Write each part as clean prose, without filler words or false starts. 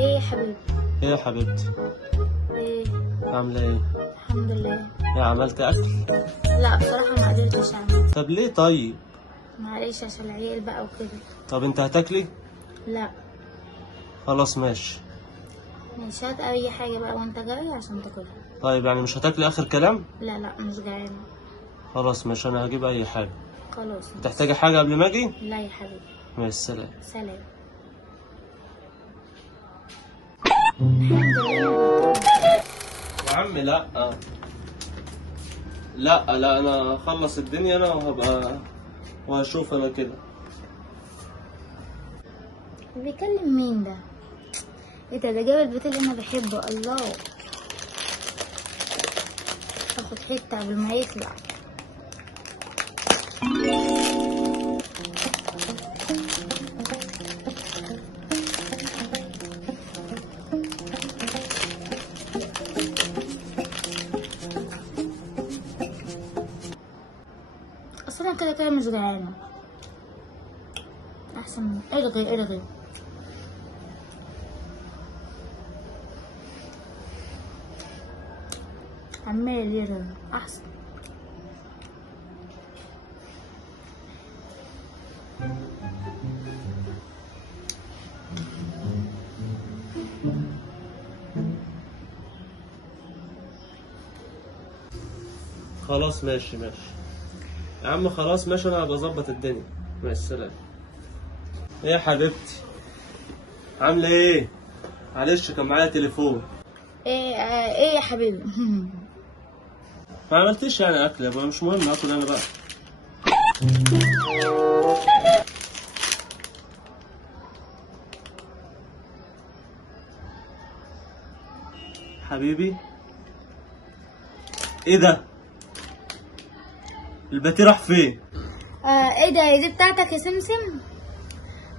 ايه يا حبيبي؟ ايه يا حبيبتي؟ ايه؟ عاملة ايه؟ الحمد لله. ايه عملت اكل؟ لا بصراحة ما قدرتش اعمل. طب ليه طيب؟ معلش عشان العيال بقى وكده. طب انت هتاكلي؟ لا. خلاص ماشي. مش هات اي حاجة بقى وانت جاي عشان تاكلها. طيب يعني مش هتاكلي اخر كلام؟ لا مش جعانة. خلاص ماشي، انا هجيب اي حاجة. خلاص. تحتاجي حاجة قبل ما اجي؟ لا يا حبيبي. ماشي، سلام. سلام. الحمد لله. يا عم لا لا انا اخلص الدنيا انا وهشوف انا كده. بيكلم مين ده؟ ايه ده جاب البيت اللي انا بحبه. الله، اخد حته قبل ما يطلع. اصلا كده كده مش جعانه. احسن الغي عمال يرغي احسن. خلاص ماشي يا عم، خلاص ماشي، انا بظبط الدنيا. مع السلامة. ايه يا حبيبتي؟ عاملة ايه؟ معلش كان معايا تليفون. ايه يا حبيبي؟ ما عملتش يعني اكل يا ابويا، مش مهم اكل انا بقى. حبيبي ايه ده؟ الباتيه راح فين؟ ايه ده؟ دي بتاعتك يا سمسم؟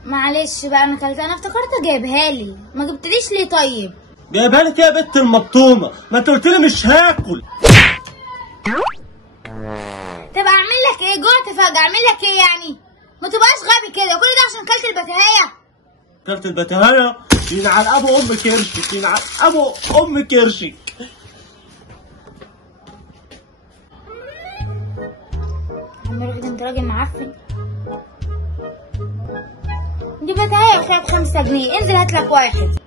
معلش بقى انا كلت، انا افتكرت جايبها لي. ما جبتليش ليه طيب؟ جايبها لك يا بنت المبطومه، ما انت قلت لي مش هاكل. طب اعمل لك ايه؟ جوعت فجأة، اعمل لك ايه يعني؟ ما تبقاش غبي كده، كل ده عشان كلت البتهايه. كلت البتهايه؟ ينعل ابو ام كرشك، ينعل ابو ام كرشك. عم راجل، انت راجل معفن. دي بتهايه بخير ب5 جنيه، انزل هات لك واحد.